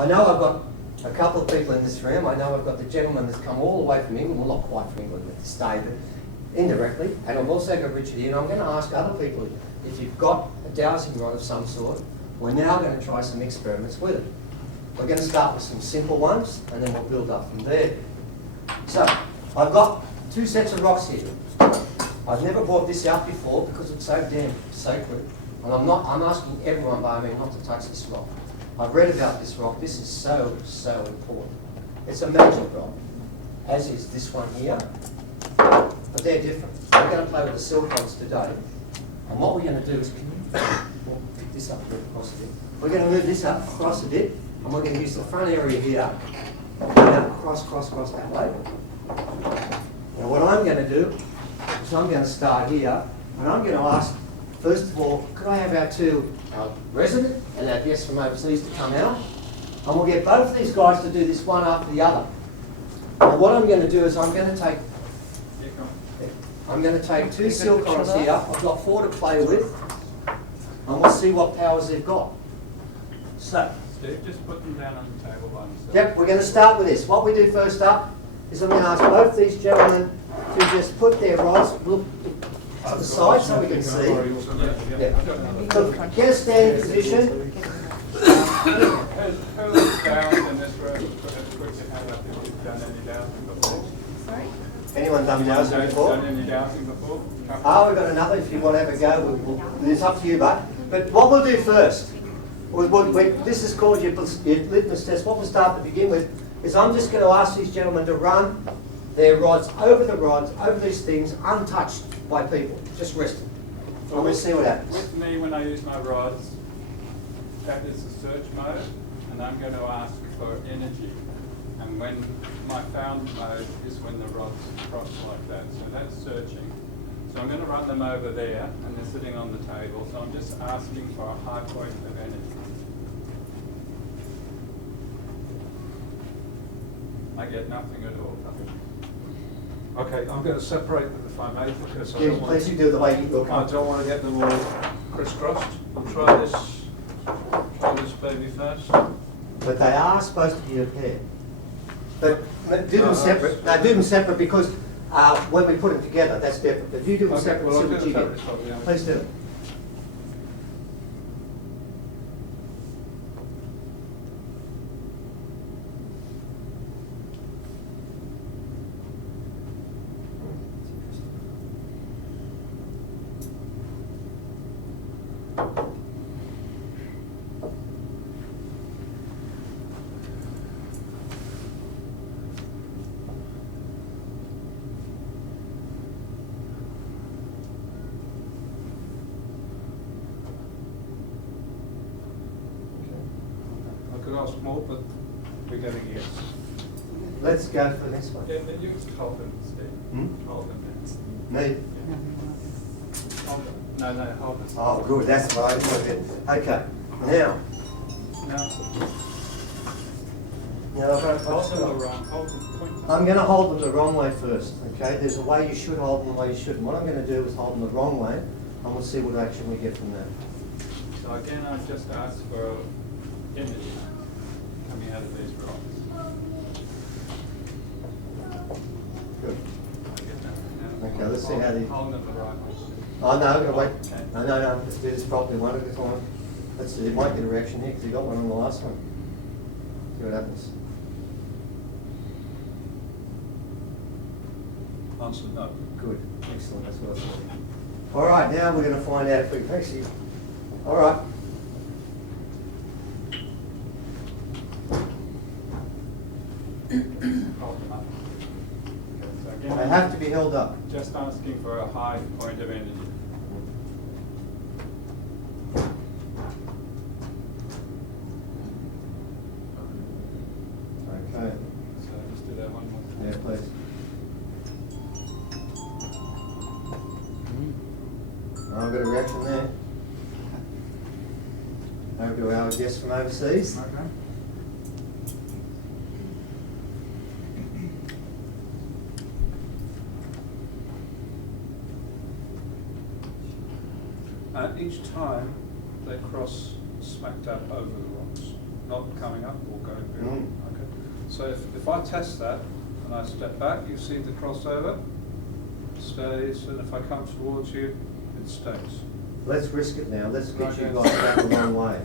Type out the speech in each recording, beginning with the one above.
I know I've got a couple of people in this room. I know I've got the gentleman that's come all the way from England, well not quite from England but to stay, but indirectly. And I've also got Richard here, and I'm going to ask other people if you've got a dowsing rod of some sort. We're now going to try some experiments with it. We're going to start with some simple ones, and then we'll build up from there. So, I've got 2 sets of rocks here. I've never brought this out before because it's so damn sacred. And I'm asking everyone by me not to touch this rock. I've read about this rock. This is so, so important. It's a magic rock, as is this one here. But they're different. We're going to play with the Cylcons today. And what we're going to do is, we'll pick this up across a bit. We're going to move this up across a bit, and we're going to use the front area here, and cross that way. Now what I'm going to do is I'm going to start here, and I'm going to ask, first of all, could I have our resident and our guest from overseas to come out? And we'll get both of these guys to do this one after the other. Now what I'm going to do is I'm going to take 2 Cylcons here. I've got 4 to play with, and we'll see what powers they've got. So, Steve, just put them down on the table by themselves. Yep, we're going to start with this. What we do first up is I'm going to ask both these gentlemen to just put their rods to the side so we can see. Yeah. So get a standing position. Who is found in this room? Put your hand up if you've done any dowsing before. Sorry? Anyone done dowsing before? Done any dowsing before? Oh, we've got another if you want to have a go. It's up to you, but what we'll do first, this is called your litmus test. What we'll start to begin with is I'm just going to ask these gentlemen to run their rods, over these things, untouched by people, just resting. And we'll see what happens. With me, when I use my rods, that is the search mode, and I'm going to ask for energy. And when my found mode is when the rods cross like that. So that's searching. So I'm going to run them over there, and they're sitting on the table. So I'm just asking for a high point of energy. I get nothing at all. Okay, I'm going to separate them if I may, because Yeah, please you do it the way you look. I don't want to get them all crisscrossed. We'll try this baby first. But they are supposed to be a pair. But do them separate. No, do them separate because when we put them together, that's different. But if you do them separate, well, see what you get. yeah. Please do it. I could ask more, but we're getting yes. Let's go for the next one. Yeah, but you just hold them, Steve. Hold them. Me? Yeah. Hold them. No, hold them. Oh, good. That's what I want to do. Okay. Now. Hold them the wrong. Hold them. Point them. I'm going to hold them the wrong way first. Okay. There's a way you should hold them, and a way you shouldn't. What I'm going to do is hold them the wrong way, and we'll see what action we get from that. So again, I've just asked for energy coming out of these rocks. Good. I get that now. Okay, let's see how they. Hold them the right way. Oh no, I'm going to wait. Okay. No. Let's do this properly one at a time. Let's see. It might get a reaction here because you got one on the last one. See what happens. Answer no. Good. Excellent. That's what I thought. All right. Now we're going to find out if we can actually. All right. Hold them up. Okay, so again, They have to be held up. just asking for a high point of energy. Okay. So just do that one more time. Yeah, please. I've got a reaction there. Over to our guest from overseas. Okay. Each time they cross smack dab over the rocks. not coming up or going Mm. beyond. Okay. So if I test that and I step back, you see the crossover stays, and if I come towards you, it stays. Let's risk it now. Let's get you Okay. guys back a long way.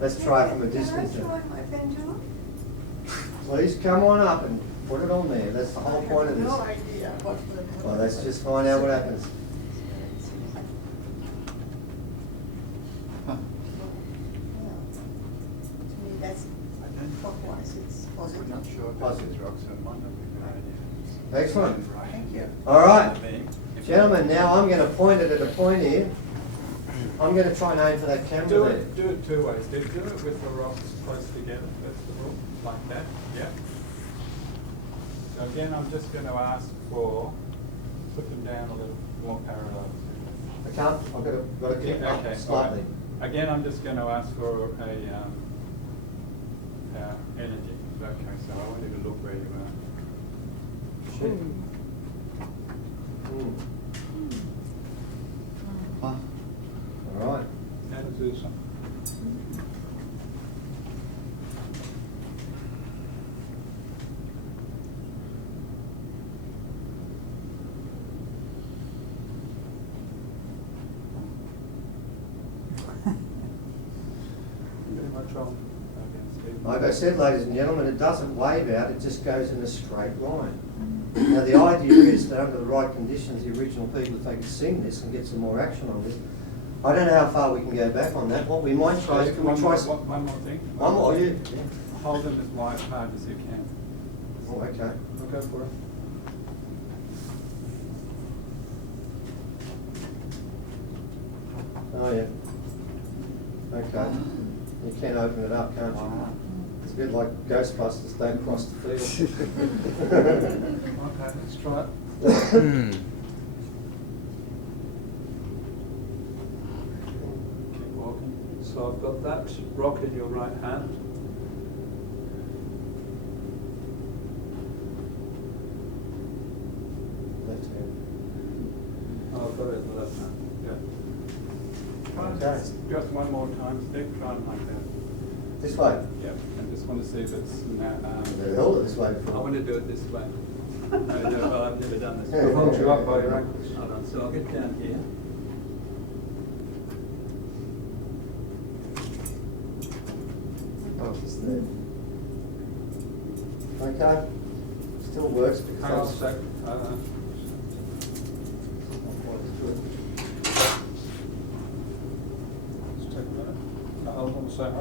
Let's try from a distance. Can I try my pendulum? Please come on up and put it on there. That's the whole point of this. No idea what will happen. Well, let's just find out what happens. To me, that's clockwise, it's positive. I'm not sure if Positive. this is rock, so it might not be a good idea. Excellent. Thank you. All right, Me, if- gentlemen, now I'm going to point it at a point here. I'm going to try and aim for that camera Do there. it two ways. Do it with the rocks close together, first of all, like that, yeah. So again, I'm just going to ask for, put them down a little more parallel. I can't, I've got to keep Yeah, up okay, slightly. all right. Again, I'm just going to ask for a energy. Okay, so I want you to look where you are. Shit. All right. Now to do something. Very much on. Like I said, ladies and gentlemen, it doesn't wave out, it just goes in a straight line. Now, the idea is that under the right conditions, the original people, if they could sing this and get some more action on this, I don't know how far we can go back on that. What we might try is, can we try some... One more thing. One more, you? Yeah. Hold them as wide hard as you can. Oh, okay. I'll go for it. Oh, yeah. Okay. You can open it up, can't you? It's a bit like Ghostbusters, don't cross the field. Okay, let's try it. Keep walking. So I've got that rock in your right hand. Left hand. Oh, I've got it in the left hand. Try and Okay. just one more time, Steve. Try and like that. This way. Yeah. I just want to see if it's Never held it this way I before. want to do it this way. No, well, I've never done this Yeah. I'll before. hold you up by your ankles. Hold on, so I'll get down here. Oh, it's there. Okay. Still works because Hang on a I'm... sec. Let's take a minute. Hold on a sec.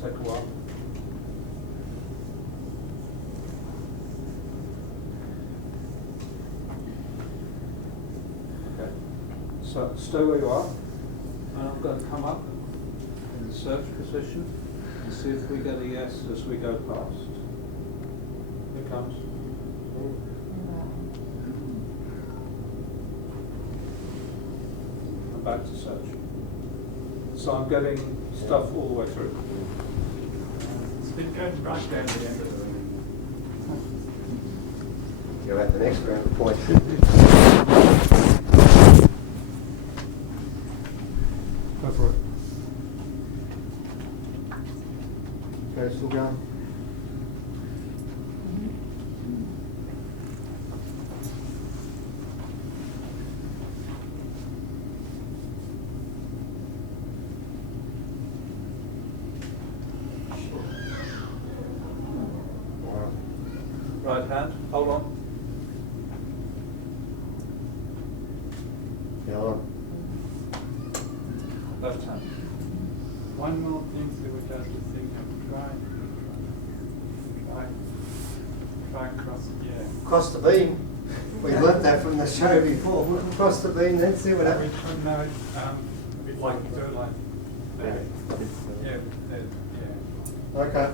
Take a while. Okay. So stay where you are, and I'm going to come up in the search position and see if we get a yes as we go past. Here comes. I'm back to search. So I'm getting stuff all the way through. It's been going right down the end of the room. You're at the next round point. Go for it. Okay, still going. Right hand, hold on. Yeah, on. Left hand. One more thing, so we just think of try and cross it, yeah. Cross the beam. We learnt that from the show before. Cross the beam, then see what We happens. should know, a bit like, do it like that. Yeah, that, yeah. Okay.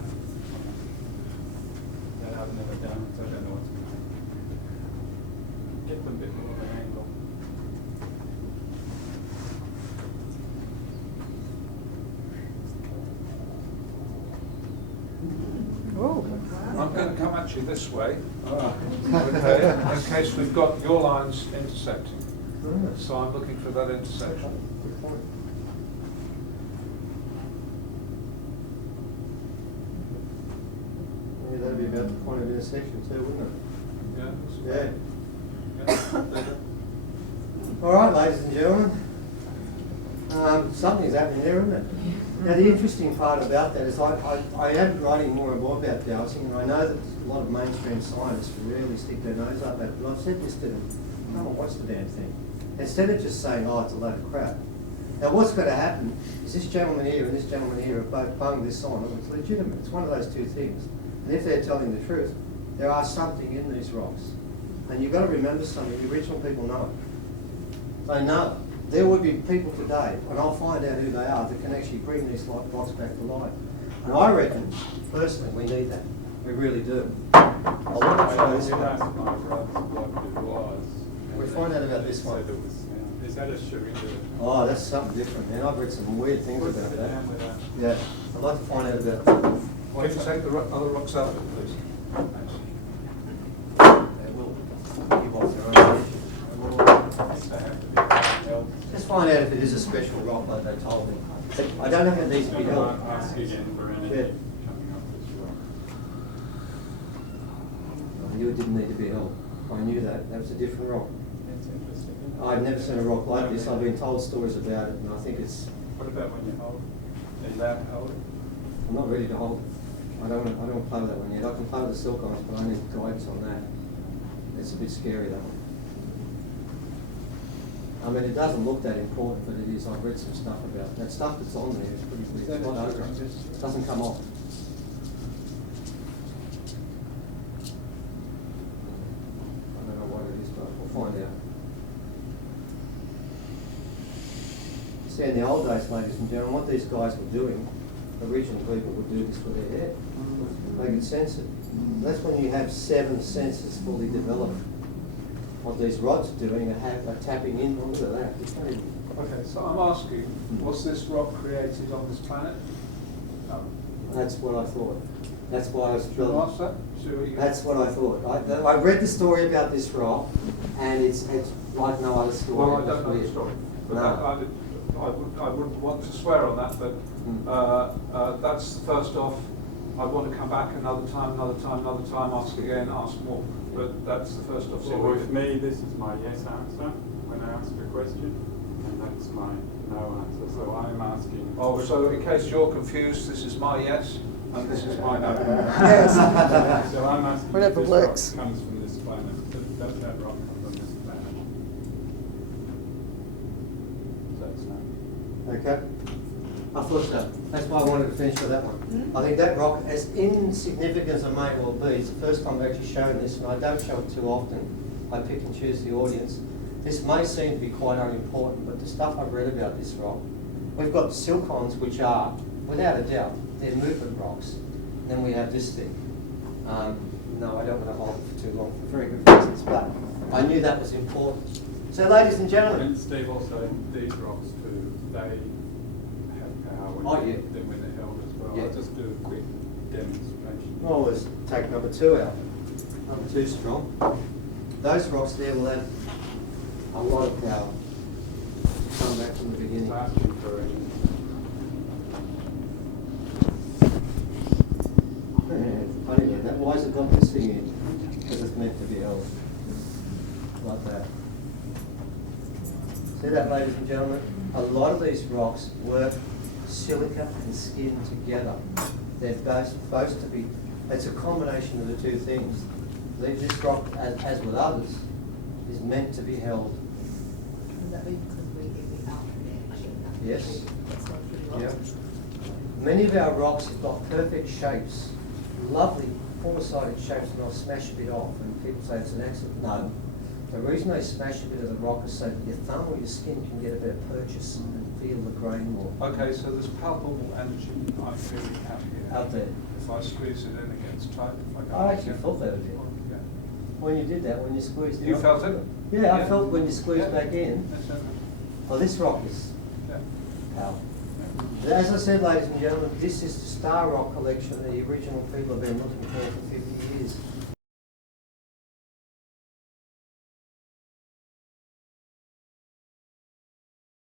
That I've never done, so I don't know what's going on. Get them a bit more of an angle. I'm going to come at you this way, okay, in case we've got your lines intersecting. Mm. So I'm looking for that intersection. Good point. Yeah, that'd be about the point of intersection too, wouldn't Yeah. it? Yeah. All right, ladies and gentlemen. Something's happening there, isn't it? Now, the interesting part about that is I am writing more and more about dowsing, and I know that a lot of mainstream scientists really stick their nose up at it, but I've said this to them, come on, watch the damn thing. Instead of just saying, oh, it's a load of crap. Now, what's going to happen is this gentleman here and this gentleman here have both bunged this on, and it's legitimate. It's one of those two things. And if they're telling the truth, there are something in these rocks. And you've got to remember something, the original people know it. They know. There would be people today, and I'll find out who they are, that can actually bring these rocks back to life. And I reckon, personally, we need that. We really do. I want to try this I one. asked my brother what it was. We find out about this He one. said it was, is that a syringe? Oh, that's something different, man. I've read some weird things What's about the that. down with that? Yeah, I'd like to find out about that. Can you take the other rocks out of it, please? They will give off their own energy. They have to be held. Just find out if it is a special rock like they told me. I don't know if it needs to be held. Ask again for energy Yeah. coming up this rock. I knew it didn't need to be held. I knew that. That was a different rock. It's interesting. Isn't it? I've never seen a rock like this. I've been told stories about it, and I think it's. What about when you hold? Are you allowed to hold it? I'm not ready to hold it. I don't want to play with that one yet. I can play with the Cylcons, but I need guidance on that. It's a bit scary, that one. I mean, it doesn't look that important, but it is. I've read some stuff about it. That stuff that's on there is pretty weird. It's not over. It doesn't come off. I don't know what it is, but we'll find out. See, in the old days, ladies and gentlemen, what these guys were doing, original people would do this with their hair. They could sense it. That's when you have 7 senses fully developed. What these rods are doing are tapping in onto that. It's very, Okay, so I'm asking, was this rock created on this planet? No. that's what I thought. That's why I was Do you want to answer that? See what you That's what I thought. I read the story about this rock, and it's like no other story. Well, I It's don't know the weird. story. But No. I wouldn't want to swear on that, but that's the first off. I want to come back another time, ask again, ask more. But that's the first off. So with me, this is my yes answer when I ask a question, and that's my no answer. So I'm asking. Oh, so in case you're confused, this is my yes, and this is my no. Yes. So I'm asking Whatever if this works. rock comes from this planet. Does that rock come from this planet? That's no. Okay. I thought so. That's why I wanted to finish with that one. I think that rock, as insignificant as it may well be, it's the first time I've actually shown this, and I don't show it too often. I pick and choose the audience. This may seem to be quite unimportant, but the stuff I've read about this rock, we've got the Cylcons, which are, without a doubt, they're movement rocks. And then we have this thing. No, I don't want to hold it for too long for very good reasons, but I knew that was important. So, ladies and gentlemen. And Steve, also these rocks too, they have power when, Oh, yeah. when they're held as well. Yeah. I'll just do a quick demonstration. Well, let's take number 2 out. Number 2 strong. Those rocks there will have a lot of power. Come back from the beginning. It's asking for energy. Funny about that. Why has it got this thing in? Because it's meant to be held. Like that. See that, ladies and gentlemen? A lot of these rocks work silica and skin together. They're both supposed to be, it's a combination of the two things. This rock, as with others, is meant to be held. Would that be because we get the alpha reaction? Yes. That's not really Yeah. lots. Many of our rocks have got perfect shapes, lovely four-sided shapes, and they'll smash a bit off, and people say it's an accident. No. The reason they smash a bit of the rock is so that your thumb or your skin can get a better purchase and feel the grain more. Okay, so there's palpable energy I'm feeling out here. Out there. If I squeeze it in, it gets tight. If I go I actually felt that a bit. Yeah. When you did that, when you squeezed it. You up. felt it? Yeah, I felt when you squeezed Yeah. back in. That's okay. Well, this rock is Yeah. powerful. As I said, ladies and gentlemen, this is the Star Rock collection that the original people have been looking for 50 years.